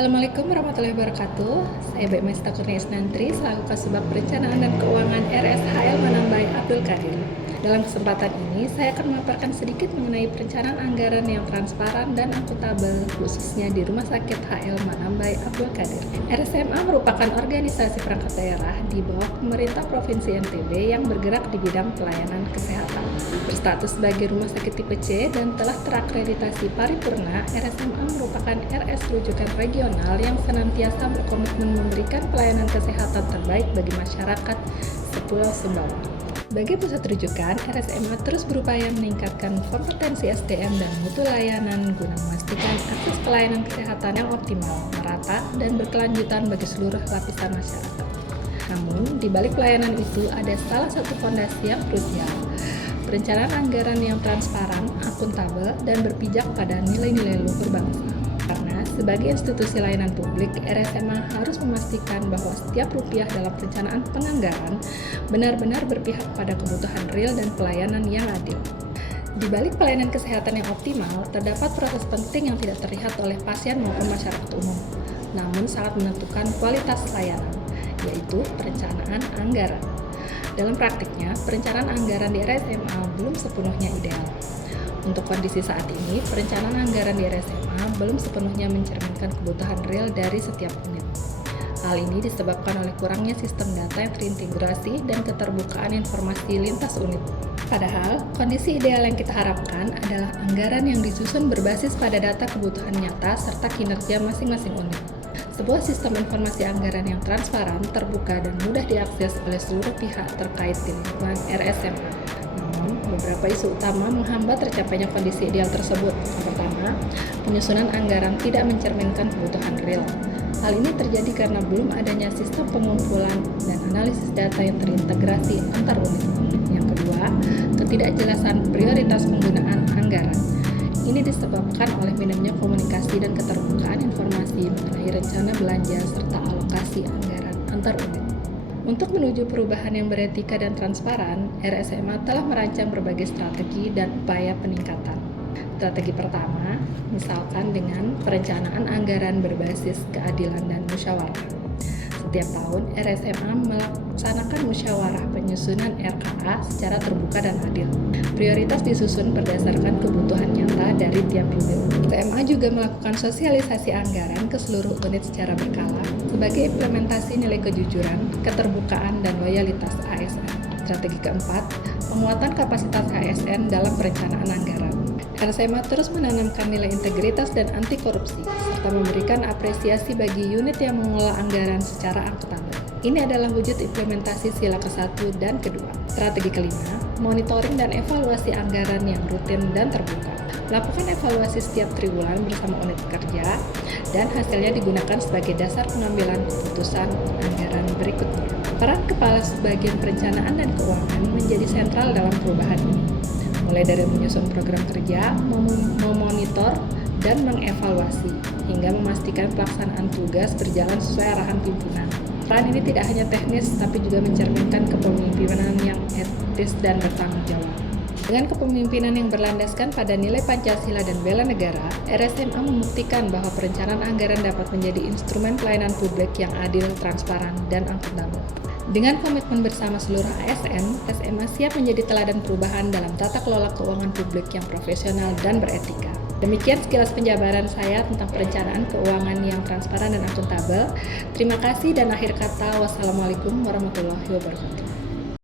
Assalamualaikum warahmatullahi wabarakatuh. Saya Mbak Mesta Kurniasnantri selaku Kasubag Perencanaan dan Keuangan RSHL Manambai Abdul Qadir. Dalam kesempatan ini, saya akan memaparkan sedikit mengenai perencanaan anggaran yang transparan dan akuntabel, khususnya di Rumah Sakit HL Manambai Abdul Qadir. RSMA merupakan organisasi perangkat daerah di bawah pemerintah Provinsi NTB yang bergerak di bidang pelayanan kesehatan. Berstatus sebagai rumah sakit tipe C dan telah terakreditasi paripurna, RSMA merupakan RS rujukan regional yang senantiasa berkomitmen memberikan pelayanan kesehatan terbaik bagi masyarakat Sepulau Sumbawa. Sebagai pusat rujukan, RSMA terus berupaya meningkatkan kompetensi SDM dan mutu layanan guna memastikan akses pelayanan kesehatan yang optimal, merata, dan berkelanjutan bagi seluruh lapisan masyarakat. Namun, di balik pelayanan itu ada salah satu fondasi yang krusial, perencanaan anggaran yang transparan, akuntabel, dan berpijak pada nilai-nilai luhur bangsa. Karena sebagai institusi layanan publik, RSMA harus memastikan bahwa setiap rupiah dalam perencanaan penganggaran benar-benar berpihak pada kebutuhan real dan pelayanan yang adil. Di balik pelayanan kesehatan yang optimal, terdapat proses penting yang tidak terlihat oleh pasien maupun masyarakat umum, namun sangat menentukan kualitas layanan, yaitu perencanaan anggaran. Dalam praktiknya, perencanaan anggaran di RSMA belum sepenuhnya ideal. Untuk kondisi saat ini, perencanaan anggaran di RSMA belum sepenuhnya mencerminkan kebutuhan real dari setiap unit. Hal ini disebabkan oleh kurangnya sistem data yang terintegrasi dan keterbukaan informasi lintas unit. Padahal, kondisi ideal yang kita harapkan adalah anggaran yang disusun berbasis pada data kebutuhan nyata serta kinerja masing-masing unit. Sebuah sistem informasi anggaran yang transparan, terbuka, dan mudah diakses oleh seluruh pihak terkait di lingkungan RSMA. Namun, beberapa isu utama menghambat tercapainya kondisi ideal tersebut. Yang pertama, penyusunan anggaran tidak mencerminkan kebutuhan real. Hal ini terjadi karena belum adanya sistem pengumpulan dan analisis data yang terintegrasi antar unit. Yang kedua, ketidakjelasan prioritas penggunaan anggaran. Ini disebabkan oleh minimnya komunikasi dan keterbukaan informasi mengenai rencana belanja serta alokasi anggaran antar unit. Untuk menuju perubahan yang beretika dan transparan, RSMA telah merancang berbagai strategi dan upaya peningkatan. Strategi pertama, misalkan dengan perencanaan anggaran berbasis keadilan dan musyawarah. Setiap tahun, RSMA melaksanakan musyawarah penyusunan RKA secara terbuka dan adil. Prioritas disusun berdasarkan kebutuhan nyata dari tiap unit. RSMA juga melakukan sosialisasi anggaran ke seluruh unit secara berkala sebagai implementasi nilai kejujuran, keterbukaan, dan loyalitas ASN. Strategi keempat, penguatan kapasitas ASN dalam perencanaan anggaran. RSMA terus menanamkan nilai integritas dan anti korupsi, serta memberikan apresiasi bagi unit yang mengelola anggaran secara akuntabel. Ini adalah wujud implementasi sila ke-1 dan ke-2. Strategi kelima, monitoring dan evaluasi anggaran yang rutin dan terbuka. Lakukan evaluasi setiap triwulan bersama unit kerja, dan hasilnya digunakan sebagai dasar pengambilan keputusan anggaran berikutnya. Peran Kepala Subbagian Perencanaan dan Keuangan menjadi sentral dalam perubahan ini, mulai dari menyusun program kerja, memonitor, dan mengevaluasi, hingga memastikan pelaksanaan tugas berjalan sesuai arahan pimpinan. Peran ini tidak hanya teknis, tapi juga mencerminkan kepemimpinan yang etis dan bertanggung jawab. Dengan kepemimpinan yang berlandaskan pada nilai Pancasila dan bela negara, RSMA membuktikan bahwa perencanaan anggaran dapat menjadi instrumen pelayanan publik yang adil, transparan, dan akuntabel. Dengan komitmen bersama seluruh ASN, RSMA siap menjadi teladan perubahan dalam tata kelola keuangan publik yang profesional dan beretika. Demikian sekilas penjabaran saya tentang perencanaan keuangan yang transparan dan akuntabel. Terima kasih dan akhir kata, wassalamualaikum warahmatullahi wabarakatuh.